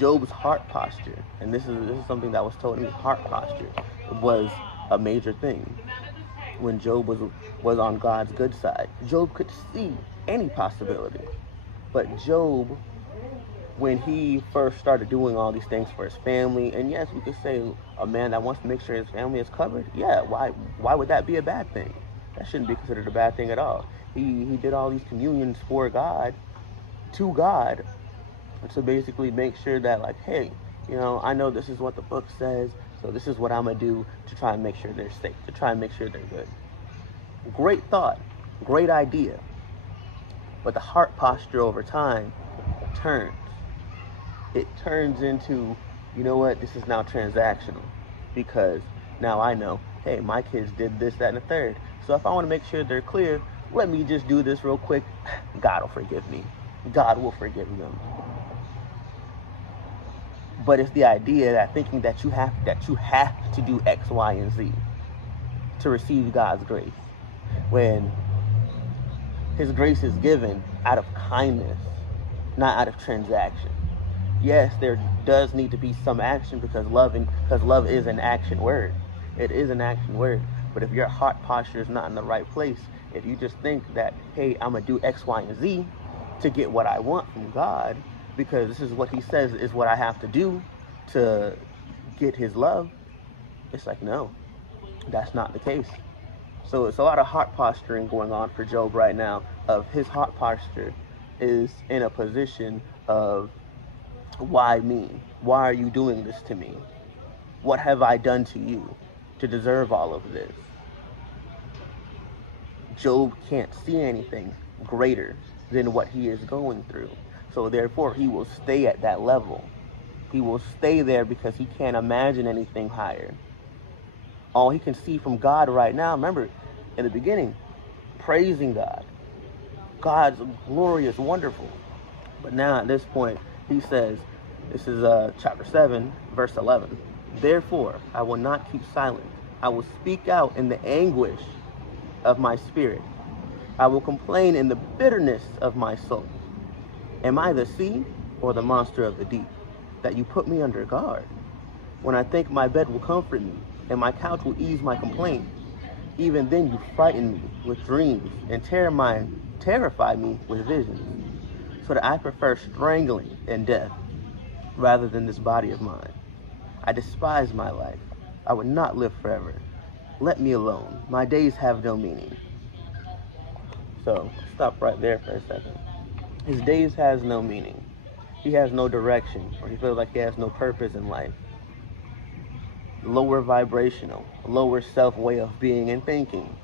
Job's heart posture, and this is something that was told to me. Heart posture was a major thing when Job was on God's good side. Job could see any possibility, but Job, when he first started doing all these things for his family, and yes, we could say a man that wants to make sure his family is covered, yeah, why would that be a bad thing? That shouldn't be considered a bad thing at all. He did all these communions for God, to God, to basically make sure that, like, hey, I know this is what the book says, so this is what I'm gonna do to try and make sure they're safe, to try and make sure they're good. Great thought, great idea, but the heart posture over time turns. It turns into, you know what, this is now transactional, because now I know, hey, my kids did this, that, and the third, so if I want to make sure they're clear, let me just do this real quick. God will forgive me. God will forgive them. But it's the idea that thinking that you have to do X, Y, and Z to receive God's grace, when His grace is given out of kindness, not out of transaction. Yes, there does need to be some action, because love is an action word. It is an action word. But if your heart posture is not in the right place, if you just think that, hey, I'm gonna do X, Y, and Z to get what I want from God, because this is what He says is what I have to do to get His love, it's like, no, that's not the case. So it's a lot of heart posturing going on for Job right now. Of his heart posture is in a position of, why me? Why are you doing this to me? What have I done to you to deserve all of this? Job can't see anything greater than what he is going through. So therefore, he will stay at that level. He will stay there because he can't imagine anything higher. All he can see from God right now, remember, in the beginning, praising God. God's glorious, wonderful. But now at this point, he says, this is chapter 7, verse 11. Therefore, I will not keep silent. I will speak out in the anguish of my spirit. I will complain in the bitterness of my soul. Am I the sea or the monster of the deep, that you put me under guard? When I think my bed will comfort me, and my couch will ease my complaint, even then you frighten me with dreams, and terrify me with visions, so that I prefer strangling and death rather than this body of mine. I despise my life. I would not live forever. Let me alone. My days have no meaning. So, stop right there for a second. His days has no meaning. He has no direction, or he feels like he has no purpose in life. Lower vibrational, lower self way of being and thinking.